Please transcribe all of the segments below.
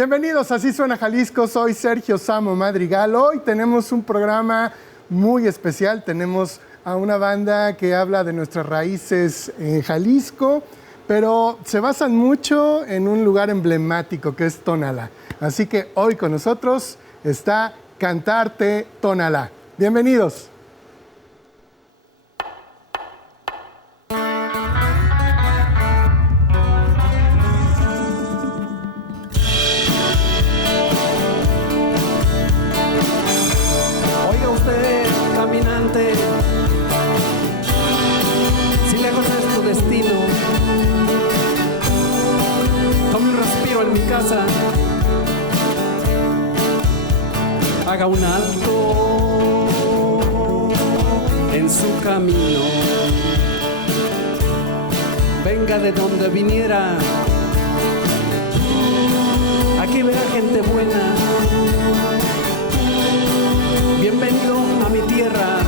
Bienvenidos, así suena Jalisco. Soy Sergio Samo Madrigal. Hoy tenemos un programa muy especial. Tenemos a una banda que habla de nuestras raíces en Jalisco, pero se basan mucho en un lugar emblemático que es Tonalá. Así que hoy con nosotros está Cantarte Tonalá. Bienvenidos. Si lejos es tu destino, tome un respiro en mi casa, haga un alto en su camino, venga de donde viniera, aquí verá gente buena. Bienvenido a mi tierra,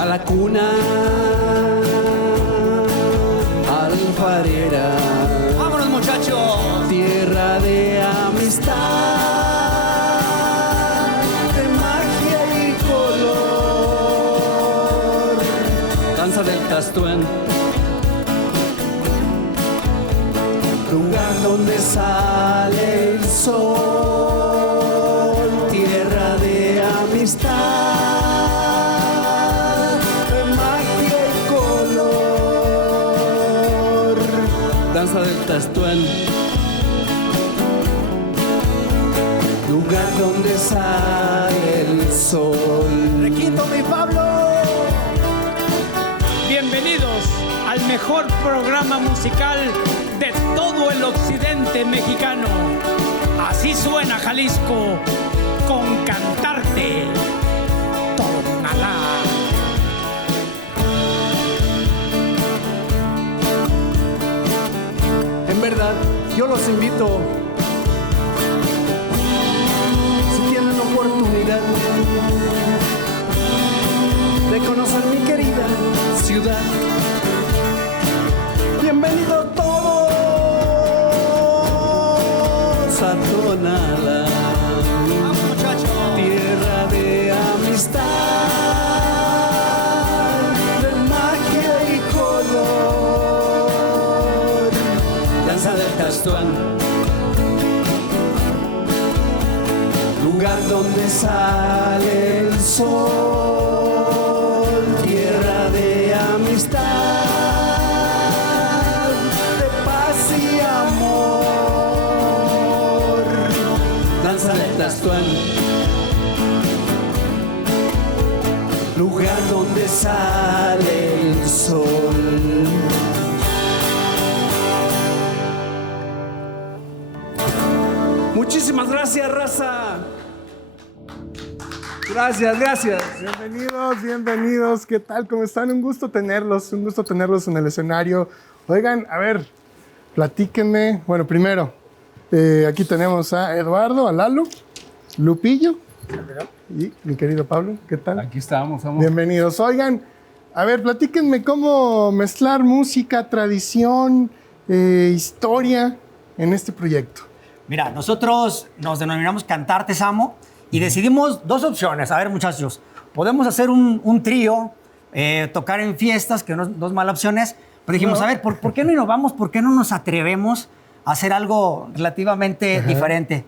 a la cuna alfarera. ¡Vámonos, muchachos! Tierra de amistad, de magia y color. Danza del Tastuán, lugar donde sale el sol. Tierra de amistad, danza del Tastuán, lugar donde sale el sol. Requinto, mi Pablo. Bienvenidos al mejor programa musical de todo el occidente mexicano. Así suena Jalisco, con Cantarte Tonalá. En verdad, yo los invito, si tienen oportunidad de conocer mi querida ciudad. Bienvenidos todos a Tonalá, tierra de amistad, de magia y color. Danza del Tastuán, lugar donde sale el sol. Tierra de amistad, de paz y amor. Danza del Tastuán, lugar donde sale el sol. Muchísimas gracias, raza. Gracias. Bienvenidos. ¿Qué tal? ¿Cómo están? Un gusto tenerlos en el escenario. Oigan, a ver, platíquenme. Bueno, primero, aquí tenemos a Eduardo, a Lalo, Lupillo y mi querido Pablo. ¿Qué tal? Aquí estamos. Bienvenidos. Oigan, a ver, platíquenme cómo mezclar música, tradición, historia en este proyecto. Mira, nosotros nos denominamos Cantarte Samo y decidimos dos opciones. A ver, muchachos, podemos hacer un trío, tocar en fiestas, que no es dos malas opciones, pero dijimos, a ver, ¿por qué no innovamos? ¿Por qué no nos atrevemos a hacer algo relativamente diferente?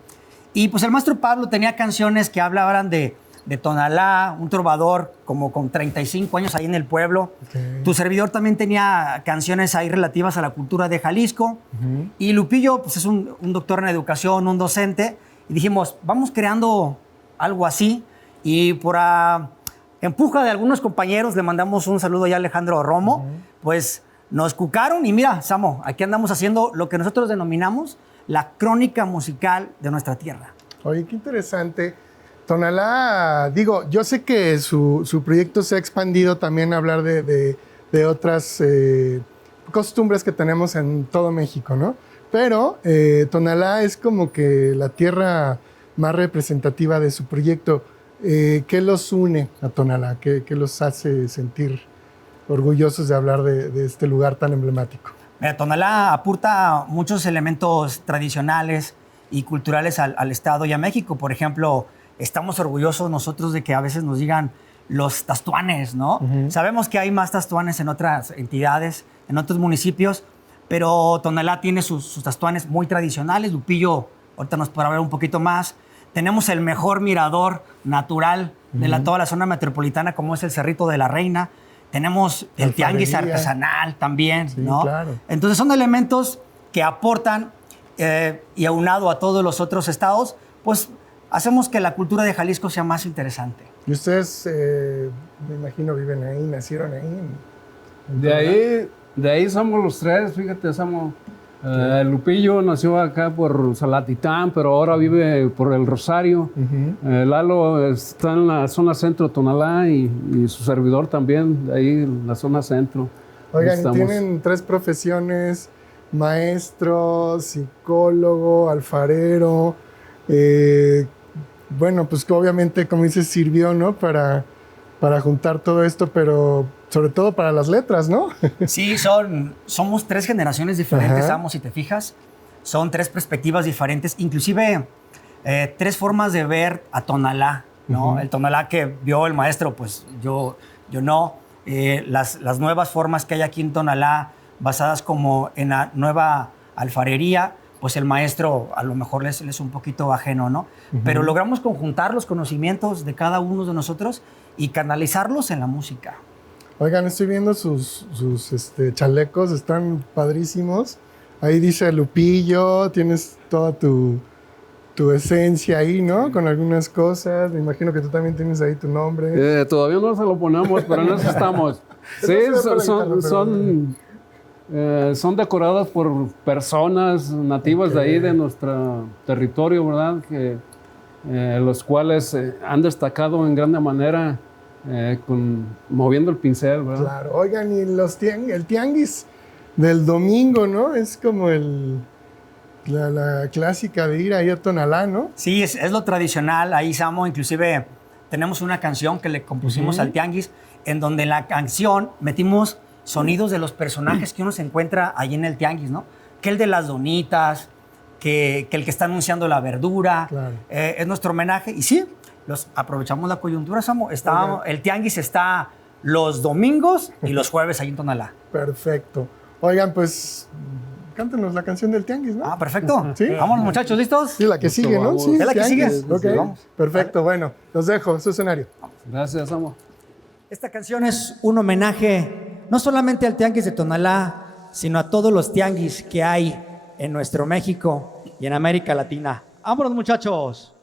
Y pues el maestro Pablo tenía canciones que hablaban de Tonalá, un trovador como con 35 años ahí en el pueblo. Okay. Tu servidor también tenía canciones ahí relativas a la cultura de Jalisco. Y Lupillo pues es un doctor en educación, un docente. Y dijimos, vamos creando algo así. Y por empuja de algunos compañeros, le mandamos un saludo ya a Alejandro Romo, pues nos cucaron y mira, Samo, aquí andamos haciendo lo que nosotros denominamos la crónica musical de nuestra tierra. Oye, qué interesante. Tonalá, digo, yo sé que su proyecto se ha expandido también a hablar de otras costumbres que tenemos en todo México, ¿no? Pero Tonalá es como que la tierra más representativa de su proyecto. ¿Qué los une a Tonalá? ¿Qué los hace sentir orgullosos de hablar de este lugar tan emblemático? Mira, Tonalá aporta muchos elementos tradicionales y culturales al Estado y a México. Por ejemplo, estamos orgullosos nosotros de que a veces nos digan los tastuanes, ¿no? Sabemos que hay más tastuanes en otras entidades, en otros municipios, pero Tonalá tiene sus tastuanes muy tradicionales. Lupillo ahorita nos podrá hablar un poquito más. Tenemos el mejor mirador natural de toda la zona metropolitana, como es el Cerrito de la Reina. Tenemos el tianguis artesanal también, sí, ¿no? Claro. Entonces son elementos que aportan y aunado a todos los otros estados, pues hacemos que la cultura de Jalisco sea más interesante. ¿Y ustedes, me imagino, viven ahí, nacieron ahí? De ahí somos los tres, fíjate, somos... Lupillo nació acá por Salatitán, pero ahora vive por el Rosario. Lalo está en la zona centro de Tonalá y su servidor también, de ahí en la zona centro. Oigan, tienen 3 profesiones: maestro, psicólogo, alfarero. Bueno, pues que obviamente, como dices, sirvió, ¿no? Para juntar todo esto, pero sobre todo para las letras, ¿no? Sí, somos 3 generaciones diferentes, Samo, si te fijas. Son 3 perspectivas diferentes, inclusive 3 formas de ver a Tonalá, ¿no? El Tonalá que vio el maestro, pues yo no. Las nuevas formas que hay aquí en Tonalá, basadas como en la nueva alfarería, pues el maestro a lo mejor les es un poquito ajeno, ¿no? Pero logramos conjuntar los conocimientos de cada uno de nosotros y canalizarlos en la música. Oigan, estoy viendo sus chalecos, están padrísimos. Ahí dice Lupillo, tienes toda tu esencia ahí, ¿no? Con algunas cosas. Me imagino que tú también tienes ahí tu nombre. Todavía no se lo ponemos, pero en eso estamos. Sí, son decoradas por personas nativas de ahí, de nuestro territorio, ¿verdad? Los cuales han destacado en grande manera moviendo el pincel, ¿verdad? Claro. Oigan, y el tianguis del domingo, ¿no? Es como la clásica de ir ahí a Tonalá, ¿no? Sí, es lo tradicional. Ahí, Samo, inclusive tenemos una canción que le compusimos al tianguis, en donde en la canción metimos sonidos de los personajes que uno se encuentra ahí en el tianguis, ¿no? Que el de las donitas, que el que está anunciando la verdura. Claro. Es nuestro homenaje. Y sí, aprovechamos la coyuntura, Samo. El tianguis está los domingos y los jueves ahí en Tonalá. Perfecto. Oigan, pues cántenos la canción del tianguis, ¿no? Ah, perfecto. ¿Sí? Vámonos, muchachos, ¿listos? Sí, la que sigue, ¿no? Sí, es la que sigue. Okay. Vamos. Perfecto, bueno, los dejo, su escenario. Gracias, Samo. Esta canción es un homenaje no solamente al tianguis de Tonalá, sino a todos los tianguis que hay en nuestro México y en América Latina. ¡Vámonos, muchachos!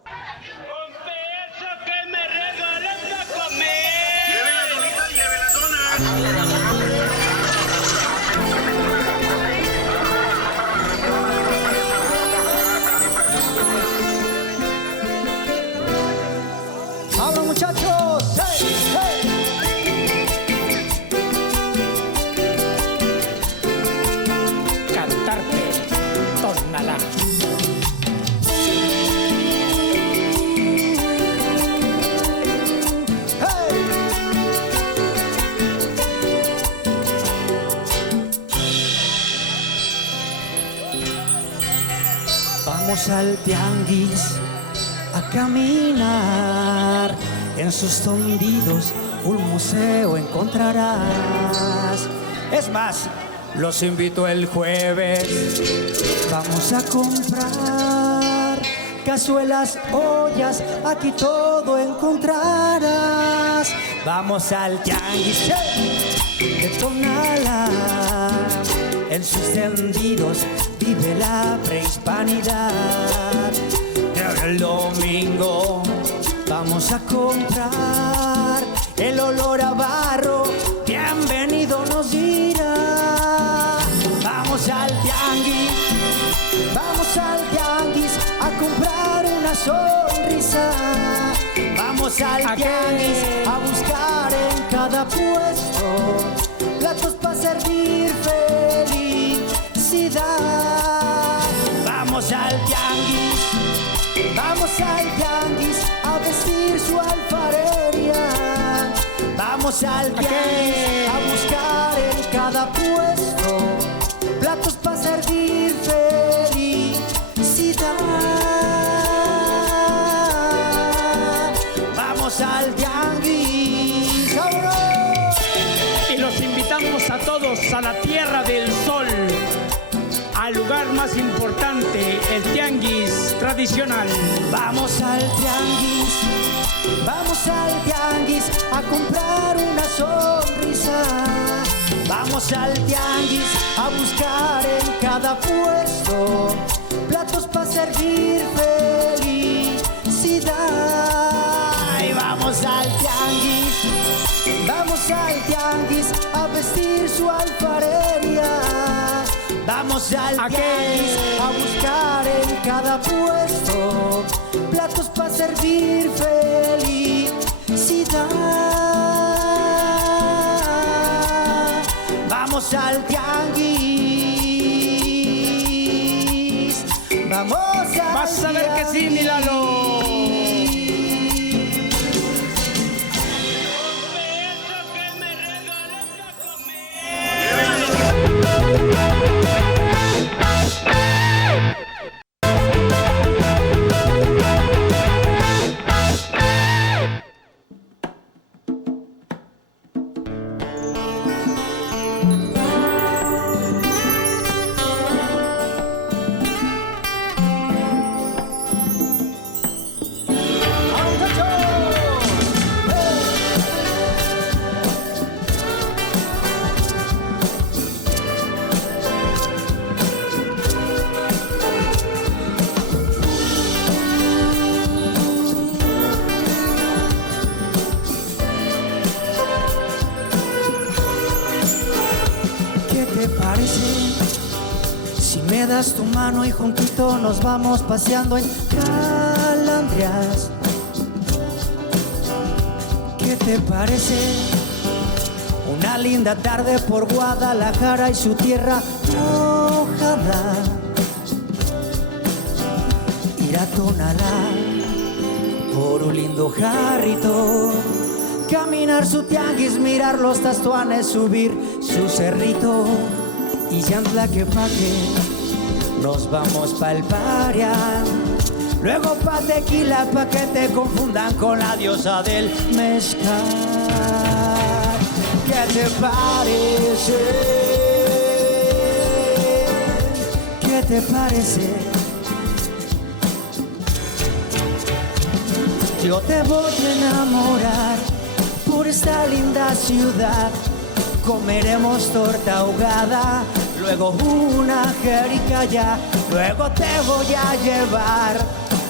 ¡Vámonos, muchachos! ¡Hey, hey! Cantarte, Tonalá. Vamos al tianguis a caminar, en sus tendidos un museo encontrarás. Es más, los invito el jueves, vamos a comprar cazuelas, ollas, aquí todo encontrarás. Vamos al tianguis de Tonalá, en sus tendidos vive la prehispanidad. El domingo vamos a comprar el olor a barro, bienvenido nos dirá. Vamos al tianguis a comprar una sonrisa. Vamos al tianguis a buscar en cada puesto platos para servir felicidad. Vamos al tianguis a vestir su alfarería. Vamos al tianguis a buscar en cada puesto platos Vamos al tianguis. ¡Vámonos! Y los invitamos a todos a la Tierra del Sol, al lugar más importante, el tianguis tradicional. Vamos al tianguis a comprar una sonrisa. Vamos al tianguis a buscar en cada puesto platos para servir felicidad. Y vamos al tianguis a vestir su alfarería. Vamos al tianguis a buscar en cada puesto platos para servir felicidad. Vamos al tianguis. Vamos al Vas a ver que sí, mi Lalo. das tu mano y juntito nos vamos paseando en Calandrias. ¿Qué te parece? Una linda tarde por Guadalajara y su tierra mojada. Ir a Tonalá por un lindo jarrito, caminar su tianguis, mirar los tastuanes, subir su cerrito. Y ya en Tlaquepaque nos vamos pa'l Parián, luego pa' Tequila pa' que te confundan con la diosa del mezcal. ¿Qué te parece? ¿Qué te parece? Yo te voy a enamorar por esta linda ciudad. Comeremos torta ahogada, luego una jericaya, luego te voy a llevar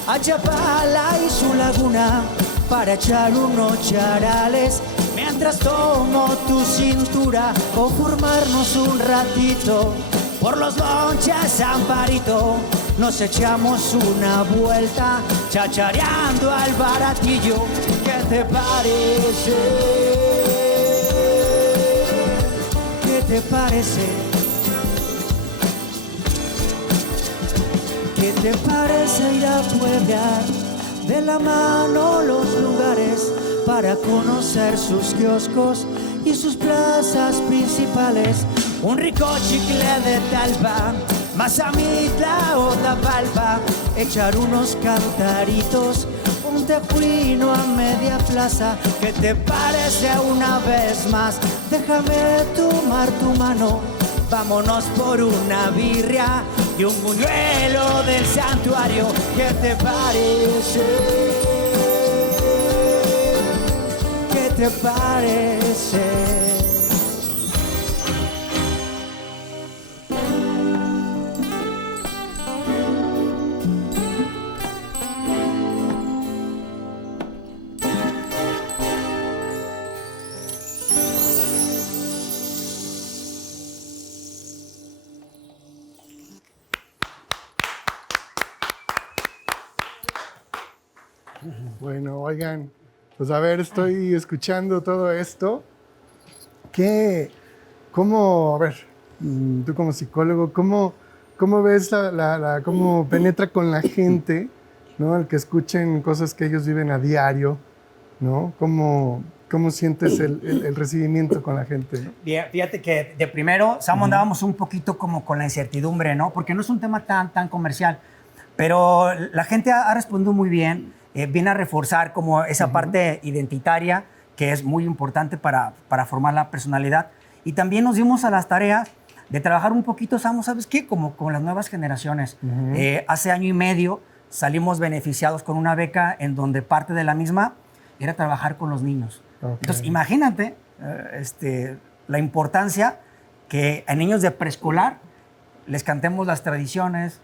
a Chapala y su laguna para echar unos charales mientras tomo tu cintura o formarnos un ratito. Por los lonches Amparito nos echamos una vuelta chachareando al baratillo. ¿Qué te parece? ¿Qué te parece? ¿Qué te parece ir a pueblar de la mano los lugares para conocer sus kioscos y sus plazas principales? Un rico chicle de Talpa, Mazamitla o Tapalpa, echar unos cantaritos, un tejuino a media plaza. ¿Qué te parece una vez más? Déjame tomar tu mano, vámonos por una birria y un buñuelo del santuario. ¿Qué te parece? ¿Qué te parece? Bueno, oigan, pues a ver, estoy escuchando todo esto. ¿Cómo, a ver, tú como psicólogo, cómo ves cómo penetra con la gente, ¿no? El que escuchen cosas que ellos viven a diario, ¿no? ¿Cómo sientes el recibimiento con la gente, ¿no? Fíjate que de primero, Samo, andábamos un poquito como con la incertidumbre, ¿no? Porque no es un tema tan comercial, pero la gente ha respondido muy bien. viene a reforzar como esa parte identitaria que es muy importante para formar la personalidad. Y también nos dimos a las tareas de trabajar un poquito, ¿sabes qué? Como con las nuevas generaciones. Hace año y medio salimos beneficiados con una beca en donde parte de la misma era trabajar con los niños. Entonces, imagínate la importancia que a niños de preescolar les cantemos las tradiciones,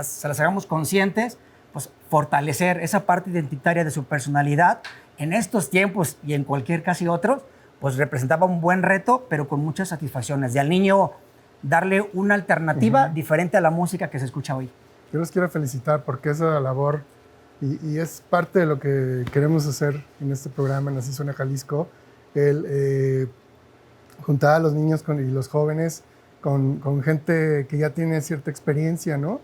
se las hagamos conscientes, pues fortalecer esa parte identitaria de su personalidad en estos tiempos y en cualquier casi otros, pues representaba un buen reto, pero con muchas satisfacciones. Y al niño darle una alternativa diferente a la música que se escucha hoy. Yo los quiero felicitar porque esa labor, y es parte de lo que queremos hacer en este programa, en Así Suena Jalisco, el juntar a los niños y los jóvenes con gente que ya tiene cierta experiencia, ¿no?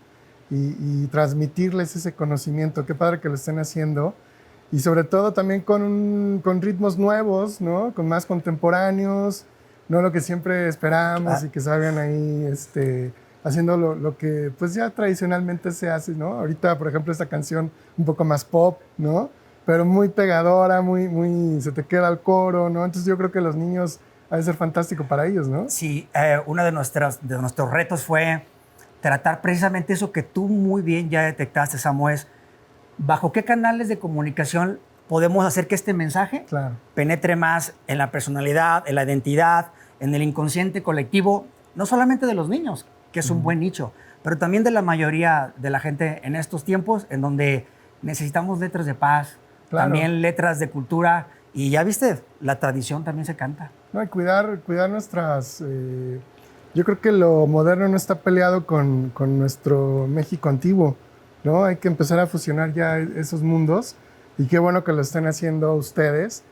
Y transmitirles ese conocimiento. Qué padre que lo estén haciendo. Y sobre todo también con ritmos nuevos, ¿no? Con más contemporáneos, no lo que siempre esperamos y que salgan ahí haciendo lo que pues ya tradicionalmente se hace, ¿no? Ahorita, por ejemplo, esta canción un poco más pop, ¿no? Pero muy pegadora, muy se te queda el coro, ¿no? Entonces yo creo que los niños ha de ser fantástico para ellos, ¿no? Sí, uno de nuestros retos fue tratar precisamente eso que tú muy bien ya detectaste, Samuel, es bajo qué canales de comunicación podemos hacer que este mensaje penetre más en la personalidad, en la identidad, en el inconsciente colectivo, no solamente de los niños, que es un buen nicho, pero también de la mayoría de la gente en estos tiempos en donde necesitamos letras de paz, también letras de cultura, y ya viste, la tradición también se canta. No, y cuidar nuestras... yo creo que lo moderno no está peleado con nuestro México antiguo, ¿no? Hay que empezar a fusionar ya esos mundos, y qué bueno que lo estén haciendo ustedes.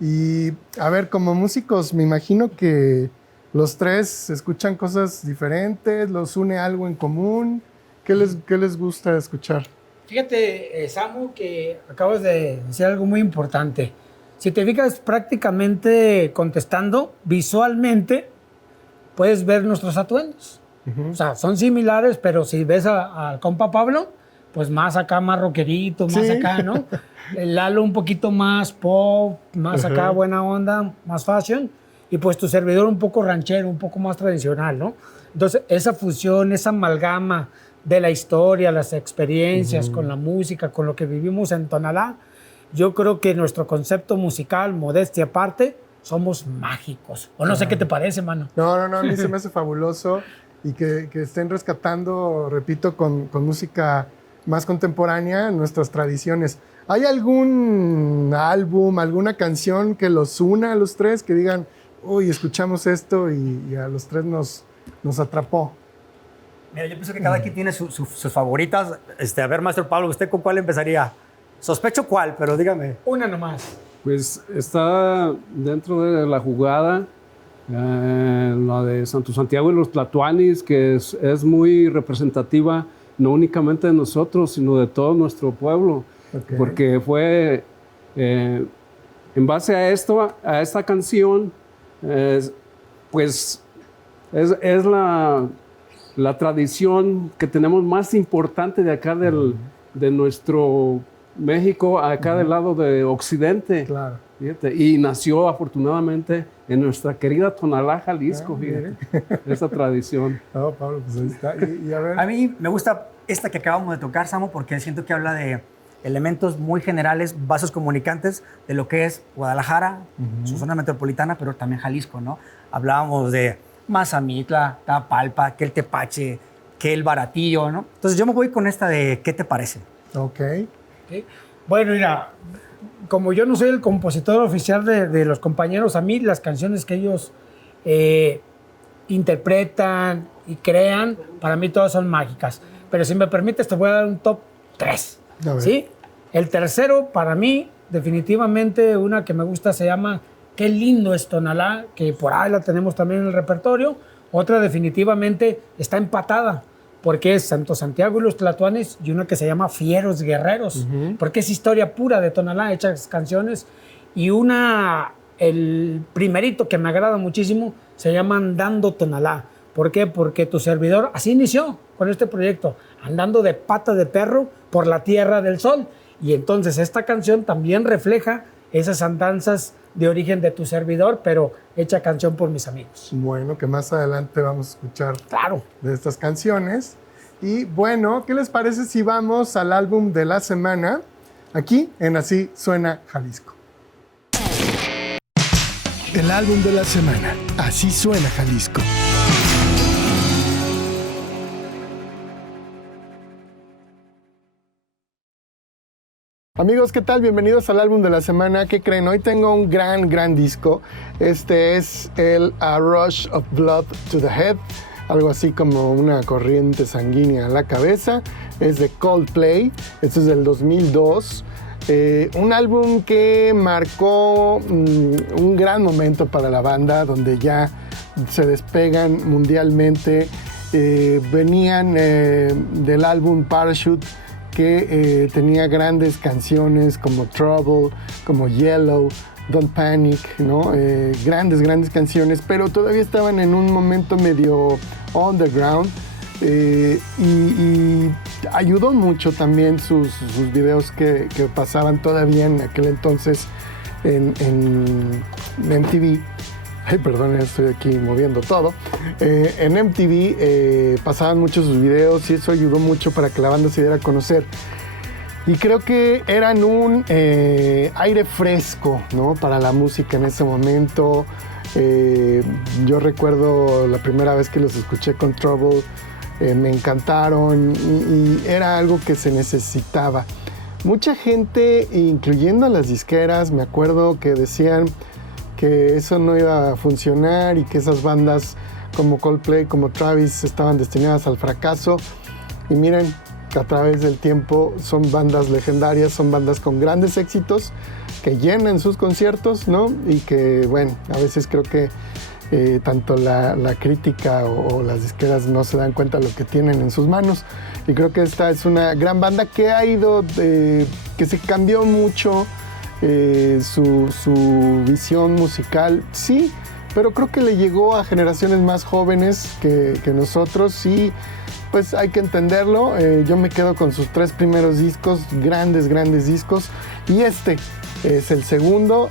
Y a ver, como músicos, me imagino que los tres escuchan cosas diferentes, los une algo en común. ¿Qué les gusta escuchar? Fíjate, Samu, que acabas de decir algo muy importante. Si te fijas prácticamente contestando, visualmente puedes ver nuestros atuendos. O sea, son similares, pero si ves al compa Pablo, pues más acá, más rockerito, más acá, ¿no? El Lalo un poquito más pop, más acá, buena onda, más fashion. Y pues tu servidor un poco ranchero, un poco más tradicional, ¿no? Entonces, esa fusión, esa amalgama de la historia, las experiencias con la música, con lo que vivimos en Tonalá, yo creo que nuestro concepto musical, modestia aparte, somos mágicos. O no sé qué te parece, mano. No, a mí se me hace fabuloso y que estén rescatando, repito, con música más contemporánea nuestras tradiciones. ¿Hay algún álbum, alguna canción que los una a los tres, que digan, uy, escuchamos esto y a los tres nos atrapó? Mira, yo pienso que cada quien tiene sus favoritas. A ver, maestro Pablo, ¿usted con cuál empezaría? Sospecho cuál, pero dígame. Una nomás. Pues está dentro de la jugada la de Santo Santiago y los Tlatoanis, que es muy representativa no únicamente de nosotros, sino de todo nuestro pueblo, porque fue en base a esto, a esta canción, pues es la tradición que tenemos más importante de acá de nuestro México, acá del lado de Occidente. Claro. Fíjate, y nació afortunadamente en nuestra querida Tonalá, Jalisco, fíjate, esa tradición. No, Pablo, pues ahí está. Y a ver. A mí me gusta esta que acabamos de tocar, Samo, porque siento que habla de elementos muy generales, vasos comunicantes de lo que es Guadalajara, su zona metropolitana, pero también Jalisco, ¿no? Hablábamos de Mazamitla, Tapalpa, que el Tepache, que el Baratillo, ¿no? Entonces yo me voy con esta de ¿qué te parece? Ok. Bueno, mira, como yo no soy el compositor oficial de los compañeros, a mí las canciones que ellos interpretan y crean, para mí todas son mágicas. Pero si me permites, te voy a dar un top 3. ¿Sí? El tercero, para mí, definitivamente, una que me gusta se llama Qué lindo es Tonalá, que por ahí la tenemos también en el repertorio. Otra definitivamente está empatada, porque es Santo Santiago y los Tlatoanes, y una que se llama Fieros Guerreros, porque es historia pura de Tonalá, hechas canciones. Y el primerito que me agrada muchísimo, se llama Andando Tonalá. ¿Por qué? Porque tu servidor así inició con este proyecto, andando de pata de perro por la Tierra del Sol. Y entonces esta canción también refleja esas andanzas de origen de tu servidor, pero hecha canción por mis amigos. Bueno, que más adelante vamos a escuchar Claro. de estas canciones. Y bueno, ¿qué les parece si vamos al álbum de la semana? Aquí en Así Suena Jalisco. El álbum de la semana. Así Suena Jalisco. Amigos, ¿qué tal? Bienvenidos al álbum de la semana. ¿Qué creen? Hoy tengo un gran disco. Este es el A Rush of Blood to the Head, algo así como una corriente sanguínea a la cabeza. Es de Coldplay. Este es del 2002. Un álbum que marcó un gran momento para la banda, donde ya se despegan mundialmente. Venían del álbum Parachute, que tenía grandes canciones como Trouble, como Yellow, Don't Panic, ¿no? Grandes canciones, pero todavía estaban en un momento medio underground. Y ayudó mucho también sus videos que pasaban todavía en aquel entonces en MTV. Ay, perdón, estoy aquí moviendo todo. En MTV pasaban mucho sus videos y eso ayudó mucho para que la banda se diera a conocer. Y creo que eran un aire fresco, ¿no? Para la música en ese momento. Yo recuerdo la primera vez que los escuché con Trouble, me encantaron y era algo que se necesitaba. Mucha gente, incluyendo a las disqueras, me acuerdo que decían que eso no iba a funcionar y que esas bandas como Coldplay, como Travis, estaban destinadas al fracaso. Y miren, que a través del tiempo son bandas legendarias, son bandas con grandes éxitos que llenan sus conciertos, ¿no? Y que, bueno, a veces creo que tanto la crítica o las disqueras no se dan cuenta de lo que tienen en sus manos. Y creo que esta es una gran banda que ha ido, que se cambió mucho su visión musical, sí, pero creo que le llegó a generaciones más jóvenes que nosotros y pues hay que entenderlo. Yo me quedo con sus 3 primeros discos, grandes discos, y este es el segundo,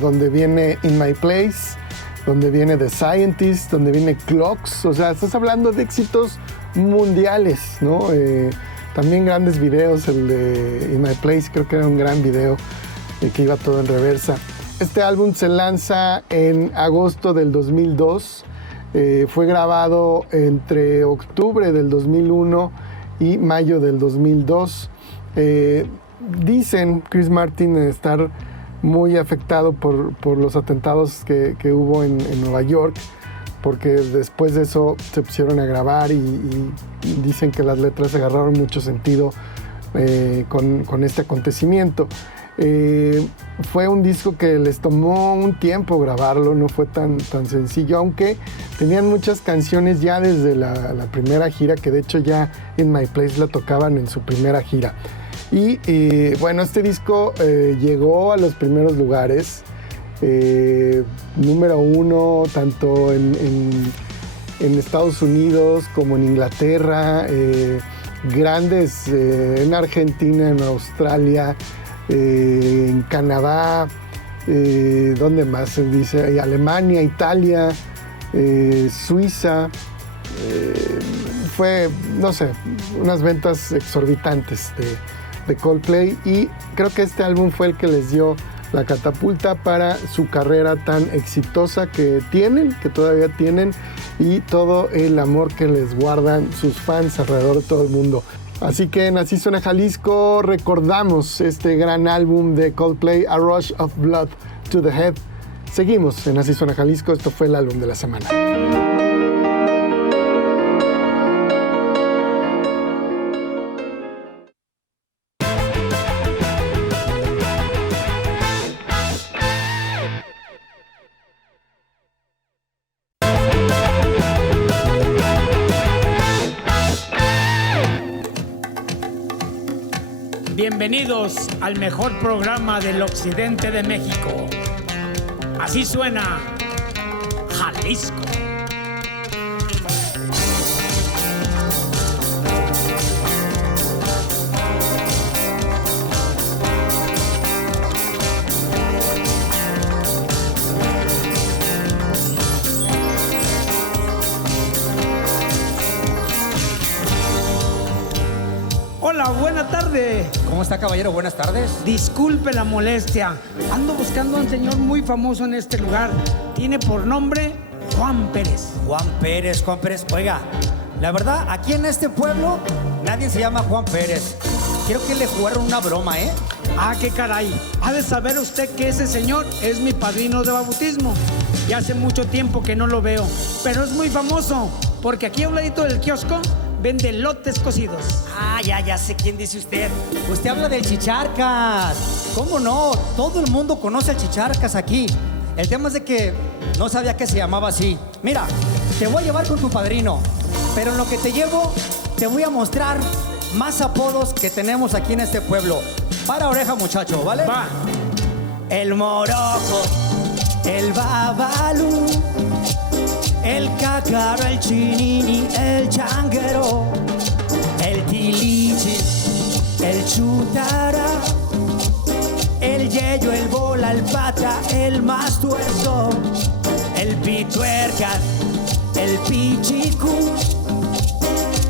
donde viene In My Place, donde viene The Scientist, donde viene Clocks. O sea, estás hablando de éxitos mundiales, ¿no? También grandes videos, el de In My Place creo que era un gran video, que iba todo en reversa. Este álbum se lanza en agosto del 2002, fue grabado entre octubre del 2001 y mayo del 2002. Dicen Chris Martin estar muy afectado por los atentados que hubo en Nueva York, porque después de eso se pusieron a grabar y dicen que las letras agarraron mucho sentido con este acontecimiento. Fue un disco que les tomó un tiempo grabarlo, no fue tan sencillo, aunque tenían muchas canciones ya desde la primera gira, que de hecho ya In My Place la tocaban en su primera gira. Y bueno, este disco llegó a los primeros lugares, número 1 tanto en Estados Unidos como en Inglaterra, grandes en Argentina, en Australia, en Canadá, ¿dónde más se dice? Alemania, Italia, Suiza. Fue, no sé, unas ventas exorbitantes de Coldplay, y creo que este álbum fue el que les dio la catapulta para su carrera tan exitosa que todavía tienen, y todo el amor que les guardan sus fans alrededor de todo el mundo. Así que en Así Suena Jalisco recordamos este gran álbum de Coldplay, A Rush of Blood to the Head. Seguimos en Así Suena Jalisco, esto fue el álbum de la semana. Bienvenidos al mejor programa del occidente de México. Así suena Jalisco. tarde. ¿Cómo está, caballero? Buenas tardes. Disculpe la molestia. Ando buscando a un señor muy famoso en este lugar. Tiene por nombre Juan Pérez. Juan Pérez. Oiga, la verdad, aquí en este pueblo nadie se llama Juan Pérez. Quiero que le jugaron una broma, ¿eh? Ah, qué caray. Ha de saber usted que ese señor es mi padrino de bautismo. Y hace mucho tiempo que no lo veo. Pero es muy famoso, porque aquí a un ladito del kiosco vende lotes cocidos. Ah, ya sé quién dice usted. Usted habla del Chicharcas. ¿Cómo no? Todo el mundo conoce al Chicharcas aquí. El tema es de que no sabía que se llamaba así. Mira, te voy a llevar con tu padrino, pero en lo que te llevo, te voy a mostrar más apodos que tenemos aquí en este pueblo. Para oreja, muchacho, ¿vale? Va. El Moroco, el Babalú, el Cácaro, el Chinini, el Changuero, el Tilichis, el Chutara, el Yeyo, el Bola, el Pata, el Mastuerzo, el Pituercas, el Pichicú,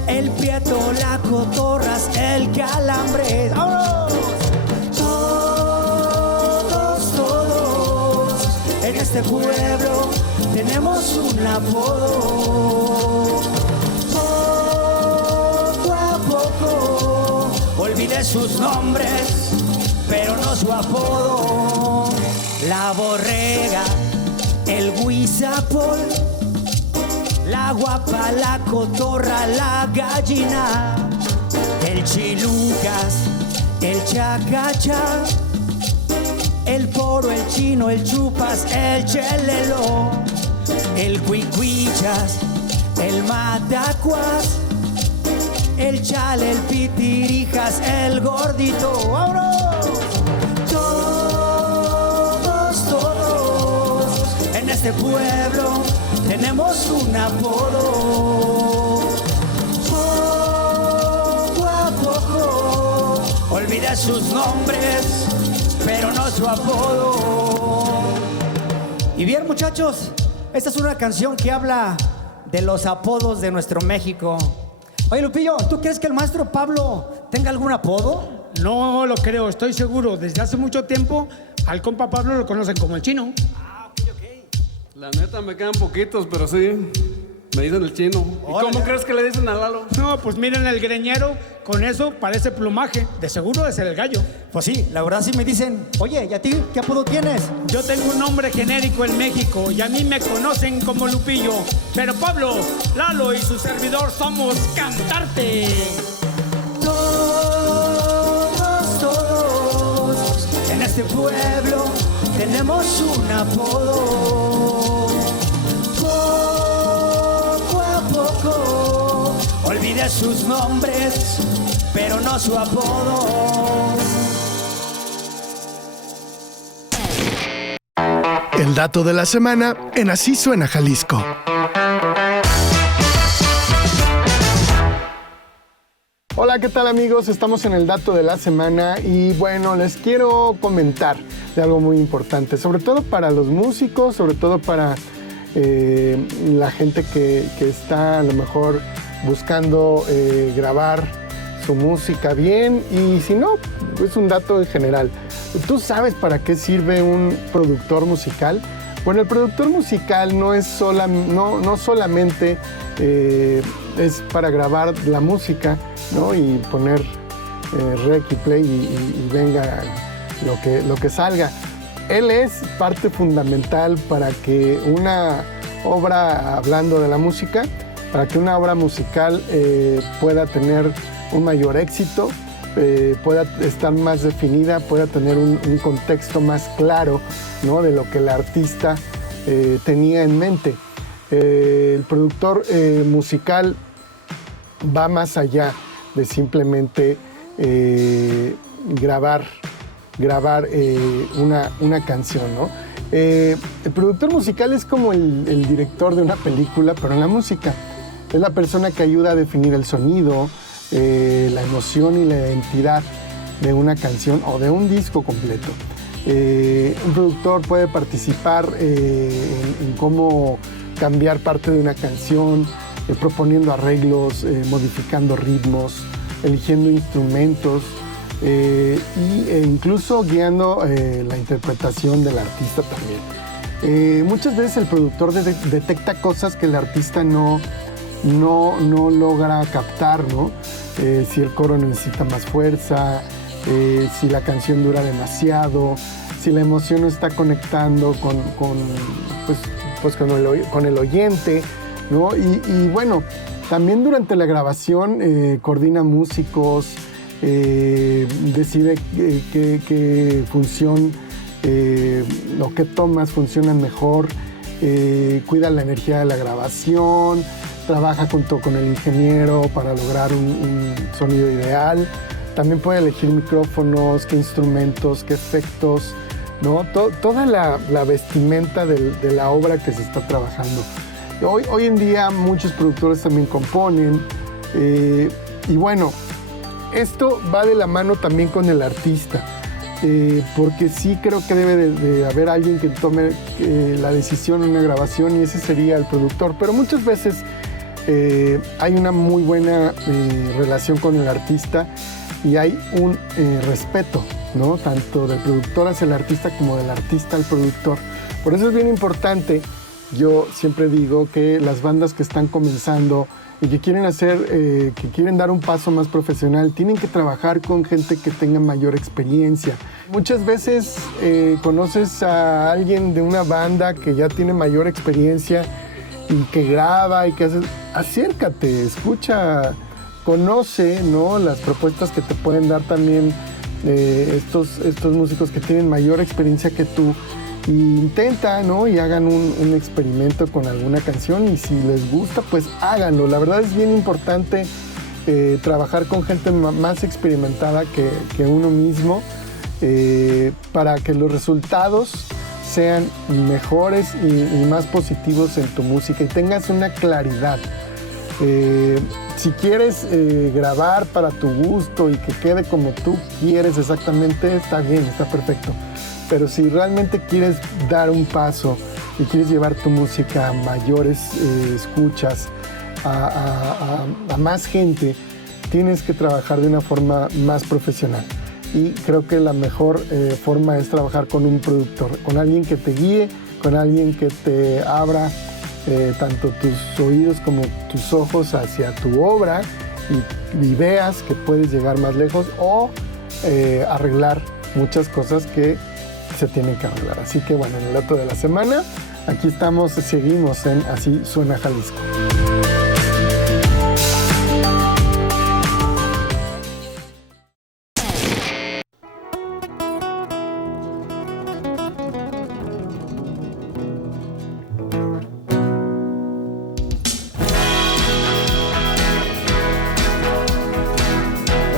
el Prieto, la Cotorras, el Calambres. ¡Vámonos! Todos en este pueblo tenemos un apodo. Poco a poco olvidé sus nombres, pero no su apodo. La Borrega, el Huizapol, la Guapa, la Cotorra, la Gallina, el Chilucas, el Chacacha, el Poro, el Chino, el Chupas, el Chelelo, el Cuicuichas, el Matacuas, el Chale, el Pitirijas, el Gordito. ¡Vámonos! Todos en este pueblo tenemos un apodo. Poco a poco olvidé sus nombres, pero no su apodo. Y bien, muchachos, esta es una canción que habla de los apodos de nuestro México. Oye, Lupillo, ¿tú crees que el maestro Pablo tenga algún apodo? No lo creo, estoy seguro. Desde hace mucho tiempo al compa Pablo lo conocen como el Chino. La neta me quedan poquitos, pero sí. Me dicen el Chino. ¿Y cómo crees que le dicen a Lalo? No, pues miren el greñero, con eso parece plumaje. De seguro es el gallo. Pues sí, la verdad sí me dicen, oye, ¿y a ti qué apodo tienes? Yo tengo un nombre genérico en México y a mí me conocen como Lupillo. Pero Pablo, Lalo y su servidor somos Cantarte. Todos en este pueblo tenemos un apodo. Poco a poco olvidé sus nombres, pero no su apodo. El dato de la semana en Así Suena Jalisco. Hola, ¿qué tal amigos? Estamos en el dato de la semana y bueno, les quiero comentar de algo muy importante, sobre todo para los músicos, sobre todo para la gente que está a lo mejor buscando grabar su música bien y si no, es un dato en general. ¿Tú sabes para qué sirve un productor musical? Bueno, el productor musical no es no solamente es para grabar la música, ¿no? Y poner rec y play y venga lo que salga. Él es parte fundamental para que una obra, hablando de la música, para que una obra musical pueda tener un mayor éxito, pueda estar más definida, pueda tener un contexto más claro, ¿no? De lo que el artista tenía en mente. El productor musical va más allá de simplemente grabar una canción, ¿no? El productor musical es como el director de una película, pero en la música. Es la persona que ayuda a definir el sonido, la emoción y la identidad de una canción o de un disco completo. Un productor puede participar en cómo cambiar parte de una canción, proponiendo arreglos, modificando ritmos, eligiendo instrumentos, e incluso guiando la interpretación del artista también. Muchas veces el productor detecta cosas que el artista no logra captar, ¿no? Si el coro necesita más fuerza, si la canción dura demasiado, si la emoción no está conectando con el oyente, ¿no? Y bueno, también durante la grabación coordina músicos, decide qué función o qué tomas funcionan mejor, cuida la energía de la grabación, trabaja junto con el ingeniero para lograr un sonido ideal. También puede elegir micrófonos, qué instrumentos, qué efectos, ¿no? Toda la vestimenta de la obra que se está trabajando. Hoy en día muchos productores también componen y bueno, esto va de la mano también con el artista, porque sí creo que debe de haber alguien que tome la decisión en una grabación y ese sería el productor, pero muchas veces hay una muy buena relación con el artista y hay un respeto, ¿no? Tanto del productor hacia el artista como del artista al productor. Por eso es bien importante, yo siempre digo que las bandas que están comenzando y que quieren dar un paso más profesional, tienen que trabajar con gente que tenga mayor experiencia. Muchas veces conoces a alguien de una banda que ya tiene mayor experiencia y que graba y que hace. Acércate, escucha, conoce, ¿no? Las propuestas que te pueden dar también estos músicos que tienen mayor experiencia que tú. Y intenta, ¿no? Y hagan un experimento con alguna canción y si les gusta, pues háganlo. La verdad es bien importante trabajar con gente más experimentada que uno mismo para que los resultados sean mejores y más positivos en tu música y tengas una claridad. Si quieres grabar para tu gusto y que quede como tú quieres exactamente, está bien, está perfecto. Pero si realmente quieres dar un paso y quieres llevar tu música a mayores escuchas, a más gente, tienes que trabajar de una forma más profesional. Y creo que la mejor forma es trabajar con un productor, con alguien que te guíe, con alguien que te abra tanto tus oídos como tus ojos hacia tu obra y veas que puedes llegar más lejos o arreglar muchas cosas que se tienen que arreglar. Así que bueno, en el dato de la semana, aquí estamos, seguimos en Así Suena Jalisco.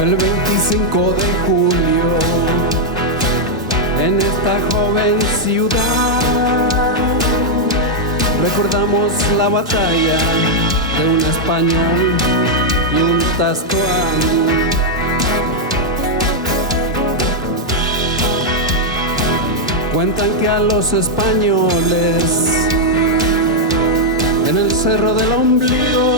El 25 de julio, en esta joven ciudad, recordamos la batalla de un español y un tastuán. Cuentan que a los españoles en el Cerro del Ombligo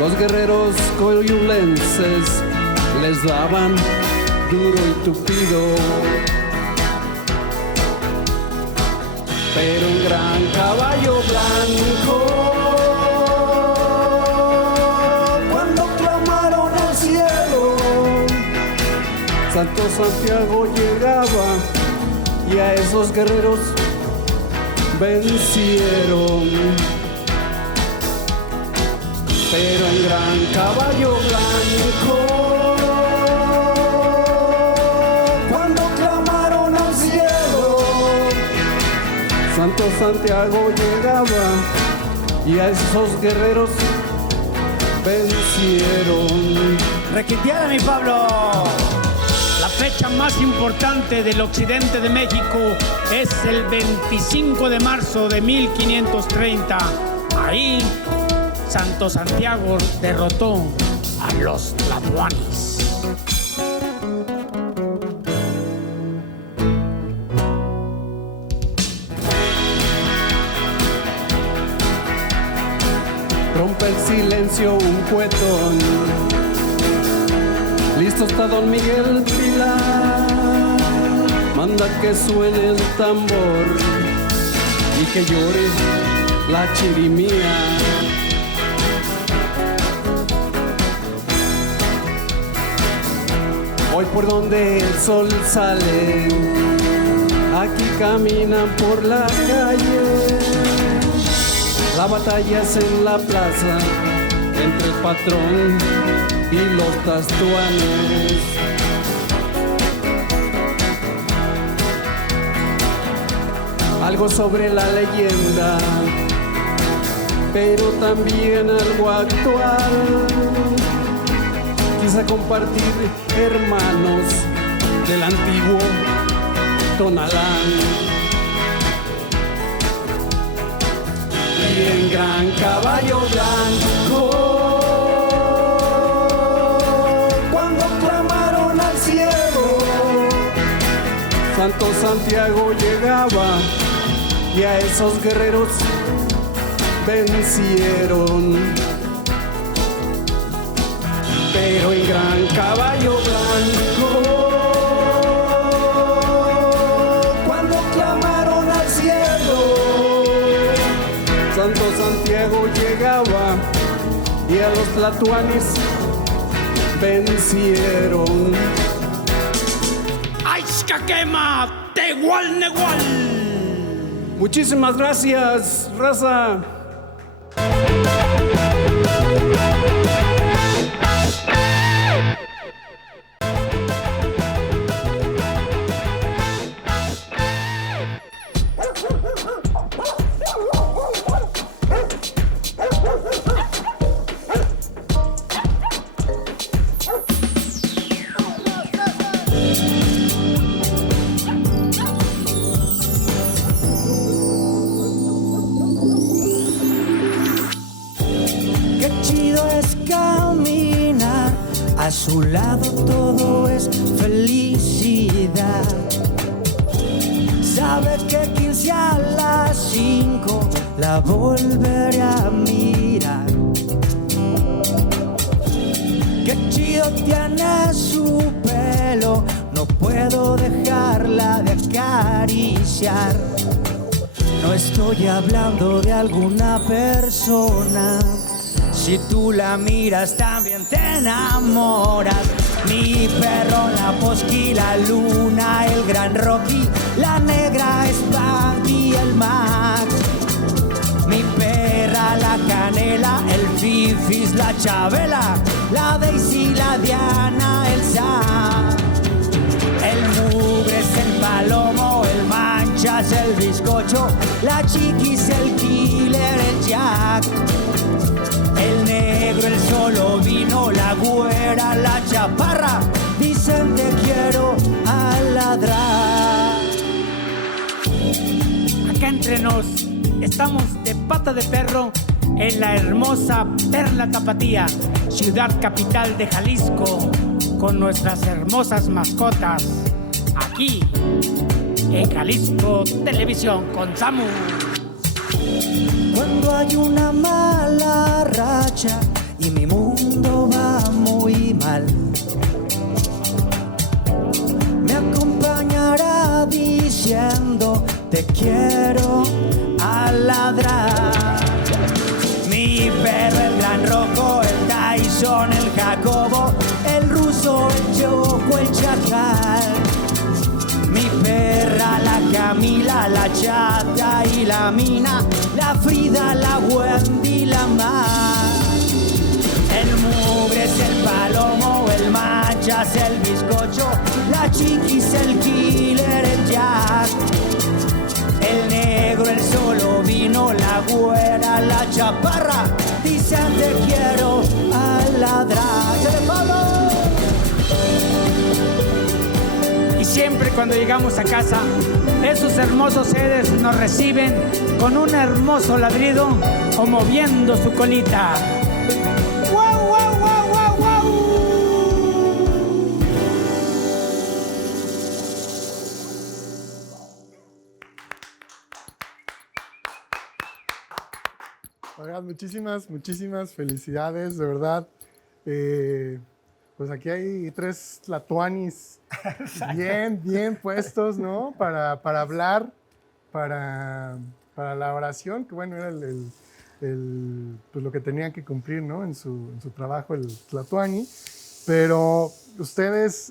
los guerreros coyulenses les daban duro y tupido, pero un gran caballo blanco, cuando clamaron al cielo, Santo Santiago llegaba y a esos guerreros vencieron. Pero en gran caballo blanco, cuando clamaron al cielo, Santo Santiago llegaba y a esos guerreros vencieron. Requinteada, mi Pablo. La fecha más importante del occidente de México es el 25 de marzo de 1530. Ahí Santo Santiago derrotó a los tlatoanis. Rompe el silencio un cuetón, Listo está Don Miguel Pilar, manda que suene el tambor y que llore la chirimía. Hoy por donde el sol sale, aquí caminan por la calle. La batalla es en la plaza, entre el patrón y los tastuanes. Algo sobre la leyenda, pero también algo actual. Quise compartir, hermanos, del antiguo Tonalá. Y en gran caballo blanco, cuando clamaron al cielo, Santo Santiago llegaba y a esos guerreros vencieron. Pero en gran caballo blanco, cuando clamaron al cielo, Santo Santiago llegaba y a los tlatoanes vencieron. ¡Ay, quema! ¡Tehual, nehual! Muchísimas gracias, raza. A su lado todo es felicidad. Sabe que 15 a las 5 la volveré a mirar. Qué chido tiene su pelo, no puedo dejarla de acariciar. No estoy hablando de alguna persona. Si tú la miras también te enamoras. Mi perro, la Posky, la Luna, el gran Rocky, la negra Spanky, el Max. Mi perra, la Canela, el Fifis, la Chabela, la Daisy, la Diana, el Sam. El Mugres, el Palomo, el Manchas, el Bizcocho, la Chiquis, el Killer, el Jack. El negro, el solo vino, la güera, la chaparra, dicen te quiero a ladrar. Acá entre nos, estamos de pata de perro en la hermosa Perla Tapatía, ciudad capital de Jalisco, con nuestras hermosas mascotas, aquí en Jalisco Televisión con Samu. Cuando hay una mala racha y mi mundo va muy mal, me acompañará diciendo te quiero a ladrar. Mi perro, el gran Rocco, el Tyson, el Jacobo, el ruso, el Choco, el Chacal. Mi perra, la Camila, la Chata y la Mina, la Frida, la Wendy, la Mar. El Mugres, el Palomo, el Manchas, el Bizcocho, la Chiquis, el Killer, el Jack. El negro, el solo vino, la güera, la chaparra, dicen te quiero a ladrar. ¡Échale, Pablo! Y siempre cuando llegamos a casa, esos hermosos seres nos reciben con un hermoso ladrido o moviendo su colita. ¡Guau, guau, guau, guau, guau! Oigan, muchísimas felicidades, de verdad. pues aquí hay 3 tlatoanis bien puestos, ¿no? Para hablar, para la oración, que bueno, era pues lo que tenían que cumplir, ¿no? En su trabajo, el tlatoani. Pero ustedes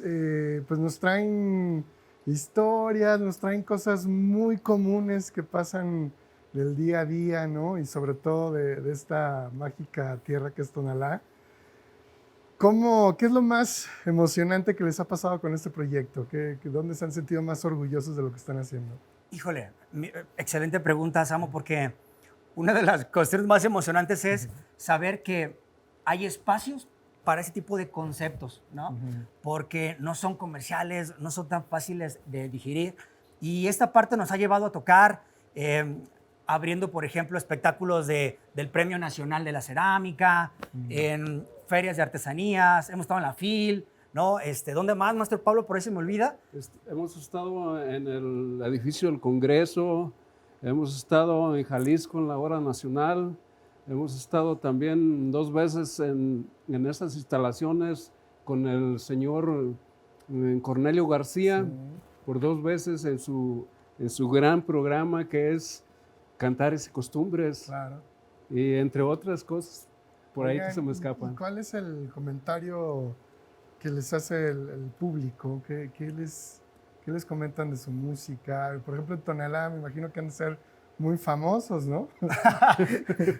pues nos traen historias, nos traen cosas muy comunes que pasan del día a día, ¿no? Y sobre todo de esta mágica tierra que es Tonalá. ¿Qué es lo más emocionante que les ha pasado con este proyecto? ¿Dónde se han sentido más orgullosos de lo que están haciendo? Híjole, excelente pregunta, Samo, porque una de las cuestiones más emocionantes es saber que hay espacios para ese tipo de conceptos, ¿no? Porque no son comerciales, no son tan fáciles de digerir. Y esta parte nos ha llevado a tocar, abriendo, por ejemplo, espectáculos del Premio Nacional de la Cerámica, en ferias de artesanías, hemos estado en la FIL, ¿no? ¿Dónde más, Maestro Pablo? Por ahí se me olvida. Hemos estado en el edificio del Congreso, hemos estado en Jalisco en la Hora Nacional, hemos estado también 2 veces en esas instalaciones con el señor Cornelio García, por 2 veces en su gran programa que es Cantares y Costumbres, Claro. y entre otras cosas, por ahí que se me ¿Y escapan. cuál es el comentario que les hace el público? ¿Qué les comentan de su música? Por ejemplo, en Tonalá me imagino que han de ser muy famosos, ¿no?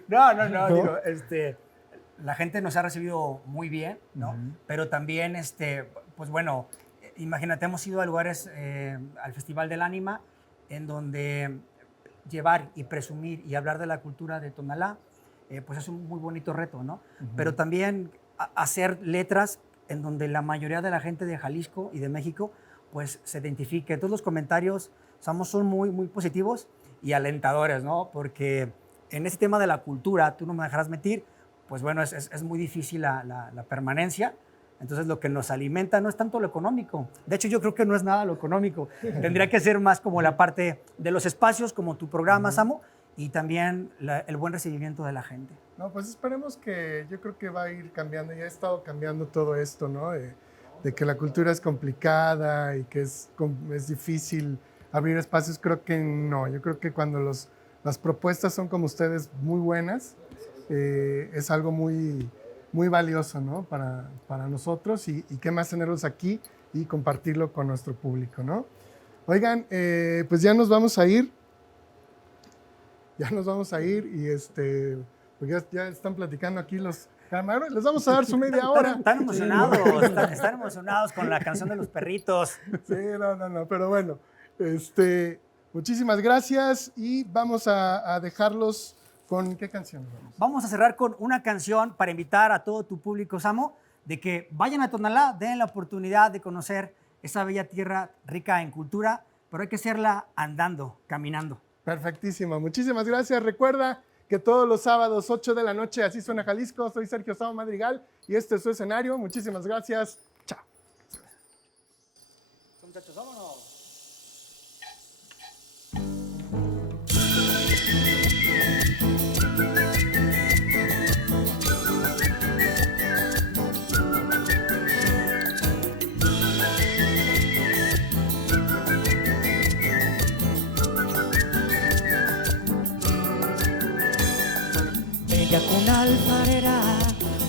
No. Digo, la gente nos ha recibido muy bien, ¿no? Pero también, pues bueno, imagínate, hemos ido a lugares, al Festival del Ánima, en donde llevar y presumir y hablar de la cultura de Tonalá, pues es un muy bonito reto, ¿no? Pero también hacer letras en donde la mayoría de la gente de Jalisco y de México, pues se identifique. Entonces los comentarios son muy, muy positivos y alentadores, ¿no? Porque en ese tema de la cultura, tú no me dejarás mentir, pues bueno, es muy difícil la permanencia. Entonces lo que nos alimenta no es tanto lo económico. De hecho, yo creo que no es nada lo económico. Tendría que ser más como la parte de los espacios, como tu programa, Samo, y también el buen recibimiento de la gente. No, pues esperemos que, yo creo que va a ir cambiando, ya ha estado cambiando todo esto, ¿no? De que la cultura es complicada y que es difícil abrir espacios, creo que no. Yo creo que cuando las propuestas son como ustedes muy buenas, es algo muy valioso, ¿no? Para nosotros y qué más tenerlos aquí y compartirlo con nuestro público, ¿no? Oigan, pues ya nos vamos a ir. Y pues ya están platicando aquí los camarones. Les vamos a dar su media hora. Están emocionados, están emocionados con la canción de los perritos. Sí, no, pero bueno, muchísimas gracias y vamos a dejarlos con ¿qué canción? Vamos a cerrar con una canción para invitar a todo tu público, Samo, de que vayan a Tonalá, den la oportunidad de conocer esa bella tierra rica en cultura, pero hay que hacerla andando, caminando. Perfectísimo, muchísimas gracias. Recuerda que todos los sábados 8 de la noche, Así Suena Jalisco. Soy Sergio Samo Madrigal y este es su escenario. Muchísimas gracias. Chao. Muchachos, vámonos.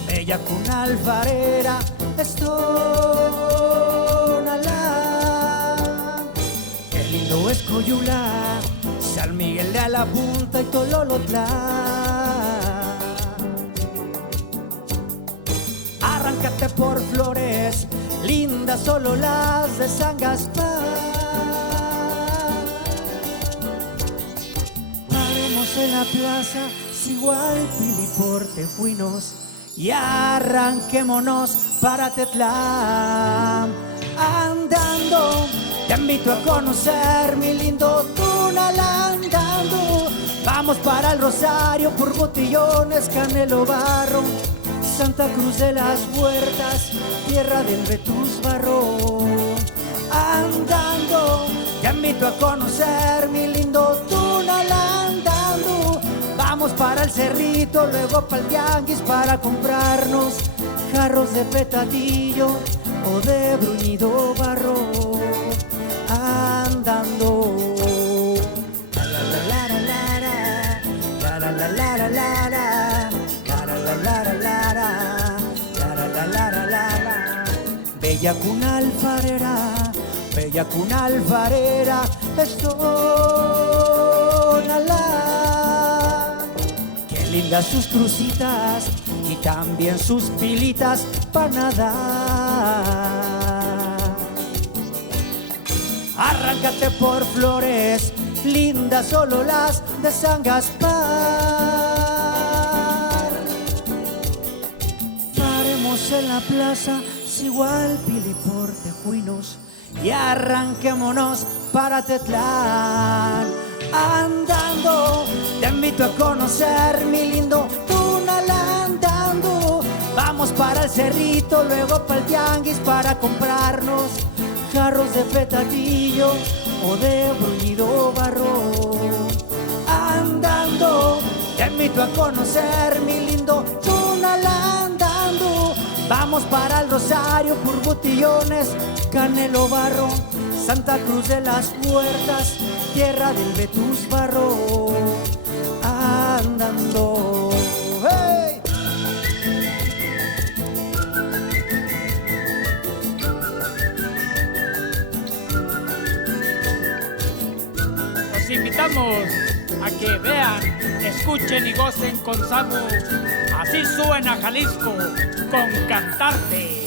Bella cuna alfarera, es Tonalá. Qué lindo es Coyulá, San Miguel de a la Punta y Tololotlán. Arráncate por Flores, lindas solo las de San Gaspar. Paremos en la plaza, igual Pili por Tejuinos y arranquémonos para Tetlán. Andando, te invito a conocer mi lindo Tonalá. Andando, vamos para el Rosario por Botellones, Canelo Barro, Santa Cruz de las Huertas, tierra del Vetus Barro. Andando, te invito a conocer mi lindo Tonalá. Andando, vamos para el Cerrito, luego para el Tianguis para comprarnos jarros de petadillo o de bruñido barro, andando. La la la la la la la la la la la la la. Bella cuna alfarera, es Tonalá. Qué lindas sus crucitas y también sus pilitas para nadar. Arráncate por flores, lindas solo las de San Gaspar. Paremos en la plaza, igual Pili por Tejuinos, y arranquémonos para Tetlán. Andando, te invito a conocer mi lindo Tonalá. Andando, vamos para el cerrito, luego para el tianguis para comprarnos jarros de petadillo o de bruñido barro. Andando, te invito a conocer mi lindo Tonalá. Andando, vamos para el Rosario por botillones, Canelo Barro, Santa Cruz de las Huertas, tierra del Betus Barro. Andando, ¡hey! Los invitamos a que vean, escuchen y gocen con Samu. Así suena Jalisco con Cantarte.